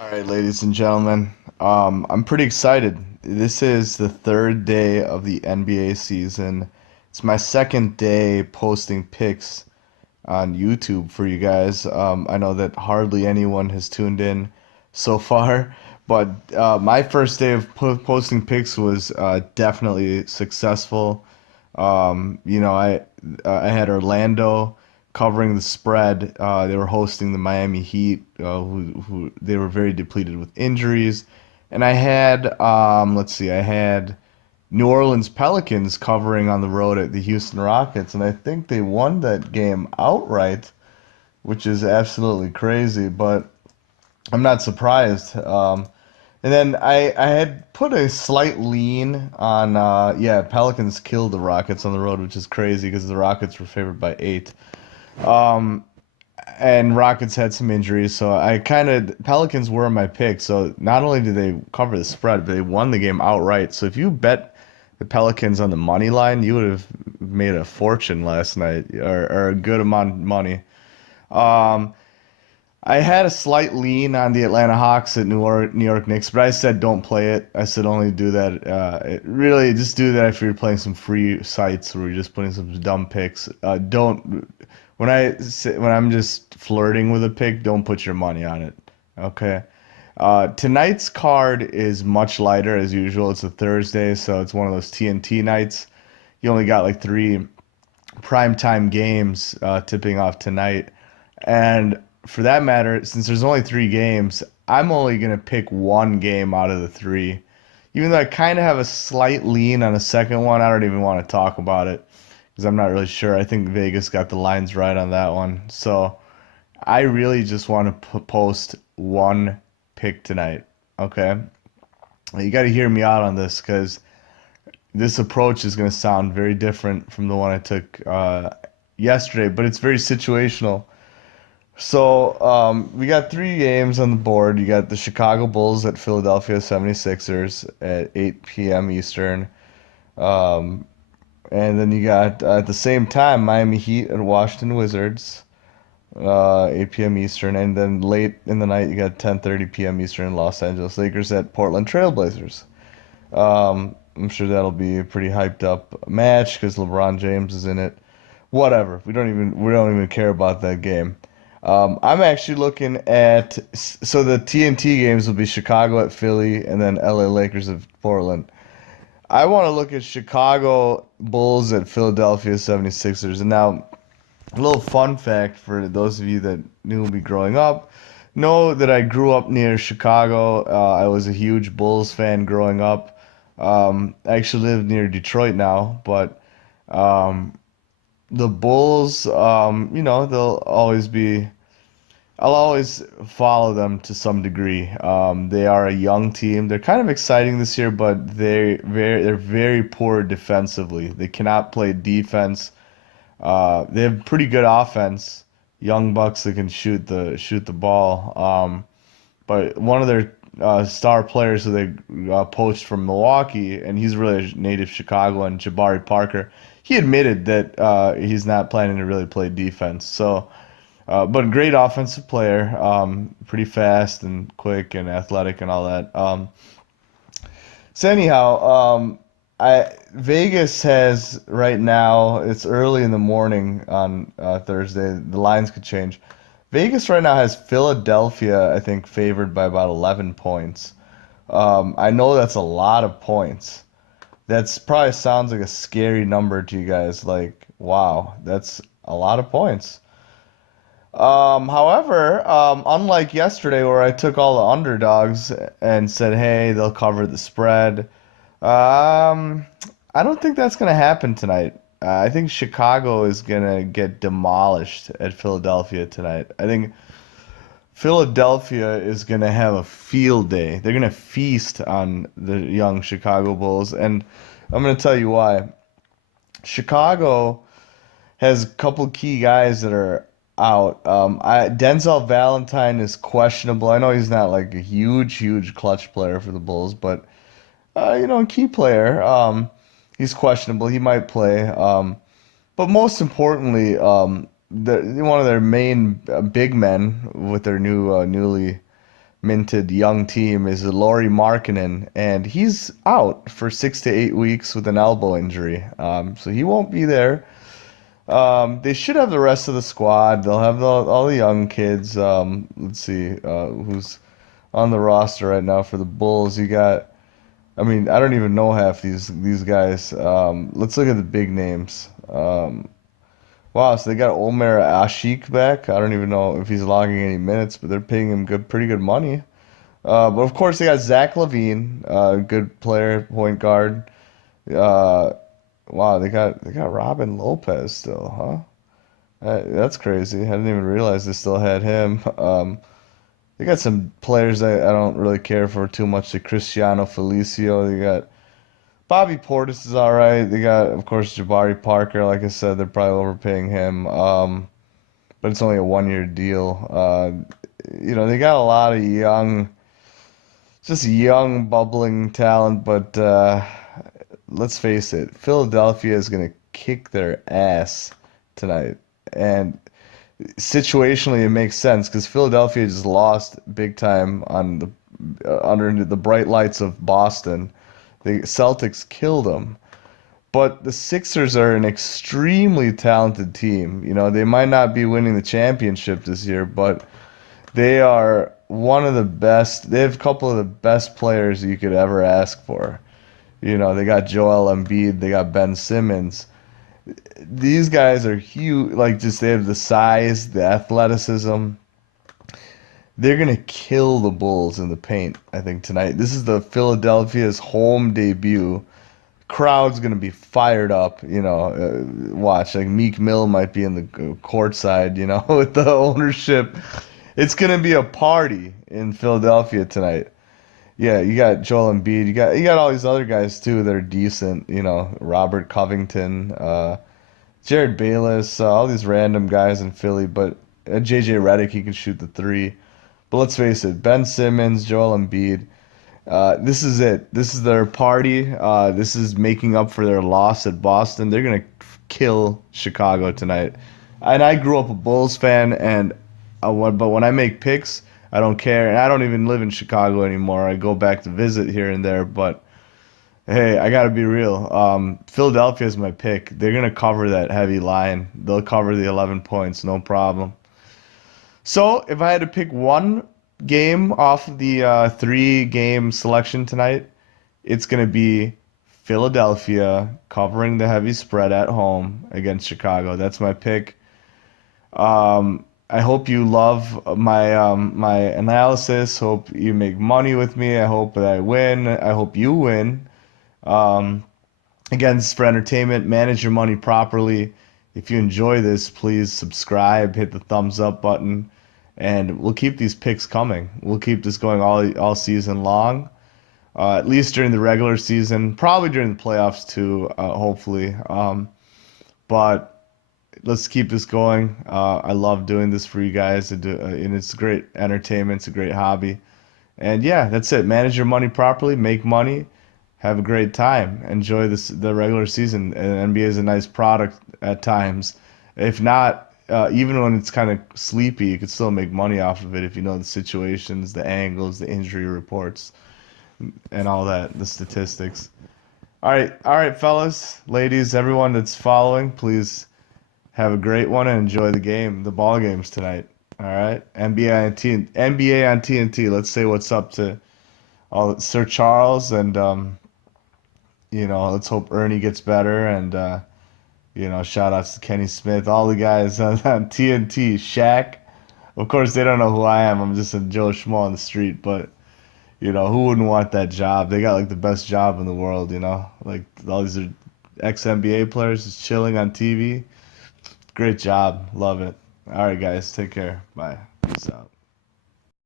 All right, ladies and gentlemen, I'm pretty excited. This is the third day of the NBA season. It's my second day posting picks on YouTube for you guys. I know that hardly anyone has tuned in so far, but my first day of posting picks was definitely successful. I had Orlando covering the spread. They were hosting the Miami Heat, who they were very depleted with injuries, and I had New Orleans Pelicans covering on the road at the Houston Rockets, and I think they won that game outright, which is absolutely crazy. But I'm not surprised. And then I had put a slight lean on Pelicans killed the Rockets on the road, which is crazy because the Rockets were favored by 8. Um, and Rockets had some injuries, so I kind of Pelicans were my pick. So not only did they cover the spread, but they won the game outright. So if you bet the Pelicans on the money line, you would have made a fortune last night, or a good amount of money. Um, I had a slight lean on the Atlanta Hawks at New York Knicks, but I said don't play it. I said only do that. Really, just do that if you're playing some free sites where you're just putting some dumb picks. Don't when I'm just flirting with a pick, don't put your money on it. Okay. Tonight's card is much lighter as usual. It's a Thursday, so it's one of those TNT nights. You only got like three primetime games tipping off tonight. And for that matter, since there's only three games, I'm only going to pick one game out of the three. Even though I kind of have a slight lean on a second one, I don't even want to talk about it because I'm not really sure. I think Vegas got the lines right on that one. So I really just want to post one pick tonight. Okay? You got to hear me out on this because this approach is going to sound very different from the one I took yesterday, but it's very situational. So we got three games on the board. You got the Chicago Bulls at Philadelphia 76ers at 8 p.m. Eastern. Um, and then you got at the same time Miami Heat and Washington Wizards, 8 p.m. Eastern. And then late in the night you got 10:30 p.m. Eastern Los Angeles Lakers at Portland Trailblazers. I'm sure that'll be a pretty hyped up match because LeBron James is in it. Whatever. We don't even care about that game. I'm actually looking at so the TNT games will be Chicago at Philly and then LA Lakers at Portland. I want to look at Chicago Bulls at Philadelphia 76ers. And now, a little fun fact for those of you that knew me growing up, know that I grew up near Chicago. I was a huge Bulls fan growing up. I actually live near Detroit now, but um, the Bulls, they'll always be. I'll always follow them to some degree. They are a young team. They're kind of exciting this year, but they're very poor defensively. They cannot play defense. They have pretty good offense. Young bucks that can shoot the ball. But one of their star players who they poached from Milwaukee, and he's really a native Chicagoan, Jabari Parker. He admitted that he's not planning to really play defense. So. But great offensive player, pretty fast and quick and athletic and all that. So anyhow, I Vegas has right now. It's early in the morning on Thursday. The lines could change. Vegas right now has Philadelphia, I think, favored by about 11 points. I know that's a lot of points. That's probably sounds like a scary number to you guys. Like, wow, that's a lot of points. However, unlike yesterday where I took all the underdogs and said, hey, they'll cover the spread, um, I don't think that's going to happen tonight. I think Chicago is going to get demolished at Philadelphia tonight. I think Philadelphia is going to have a field day. They're going to feast on the young Chicago Bulls, and I'm going to tell you why. Chicago has a couple key guys that are out. Denzel Valentine is questionable. I know he's not like a huge clutch player for the Bulls, but a key player. He's questionable. He might play. But most importantly, one of their main big men with their newly minted young team is Lauri Markkanen, and he's out for 6 to 8 weeks with an elbow injury. So he won't be there. They should have the rest of the squad. They'll have all the young kids. Let's see who's on the roster right now for the Bulls. You got, I mean, I don't even know half these guys. Let's look at the big names. Wow, so they got Omer Ashik back. I don't even know if he's logging any minutes, but they're paying him pretty good money. But of course they got Zach LaVine, good player, point guard. Uh, wow, they got Robin Lopez still, huh? That's crazy. I didn't even realize they still had him. They got some players I don't really care for too much. The Cristiano Felicio. They got Bobby Portis is all right. They got, of course, Jabari Parker. Like I said, they're probably overpaying him. But it's only a 1 year deal. They got a lot of just young, bubbling talent. But let's face it, Philadelphia is going to kick their ass tonight. And situationally, it makes sense because Philadelphia just lost big time on under the bright lights of Boston. The Celtics killed them. But the Sixers are an extremely talented team. They might not be winning the championship this year, but they are one of the best. They have a couple of the best players you could ever ask for. They got Joel Embiid, they got Ben Simmons. These guys are huge. They have the size, the athleticism. They're going to kill the Bulls in the paint, I think, tonight. This is the Philadelphia's home debut. Crowd's going to be fired up, watch. Meek Mill might be in the court side, with the ownership. It's going to be a party in Philadelphia tonight. Yeah, you got Joel Embiid. You got all these other guys, too, that are decent. Robert Covington, Jared Bayless, all these random guys in Philly. But J.J. Redick, he can shoot the three. But let's face it, Ben Simmons, Joel Embiid, this is it. This is their party. This is making up for their loss at Boston. They're going to kill Chicago tonight. And I grew up a Bulls fan, but when I make picks, I don't care. And I don't even live in Chicago anymore. I go back to visit here and there. But, hey, I got to be real. Philadelphia is my pick. They're going to cover that heavy line. They'll cover the 11 points, no problem. So, if I had to pick one game off of the 3-game selection tonight, it's going to be Philadelphia covering the heavy spread at home against Chicago. That's my pick. I hope you love my analysis. Hope you make money with me. I hope that I win. I hope you win. Again, this is for entertainment. Manage your money properly. If you enjoy this, please subscribe, hit the thumbs up button, and we'll keep these picks coming. We'll keep this going all season long, at least during the regular season, probably during the playoffs too, hopefully. But let's keep this going. I love doing this for you guys, and it's great entertainment. It's a great hobby. And yeah, that's it. Manage your money properly, make money, have a great time, enjoy the regular season. And NBA is a nice product at times. If not, even when it's kind of sleepy, you can still make money off of it if you know the situations, the angles, the injury reports, and all that, the statistics. All right, fellas, ladies, everyone that's following, please have a great one and enjoy the ball games tonight. All right, NBA on TNT. Let's say what's up to all Sir Charles, and let's hope Ernie gets better, and shout outs to Kenny Smith, all the guys on TNT, Shaq. Of course, they don't know who I am. I'm just a Joe Schmo on the street, but who wouldn't want that job? They got the best job in the world. All these are ex-NBA players just chilling on TV. Great job, love it. All right, guys, take care. Bye. Peace out.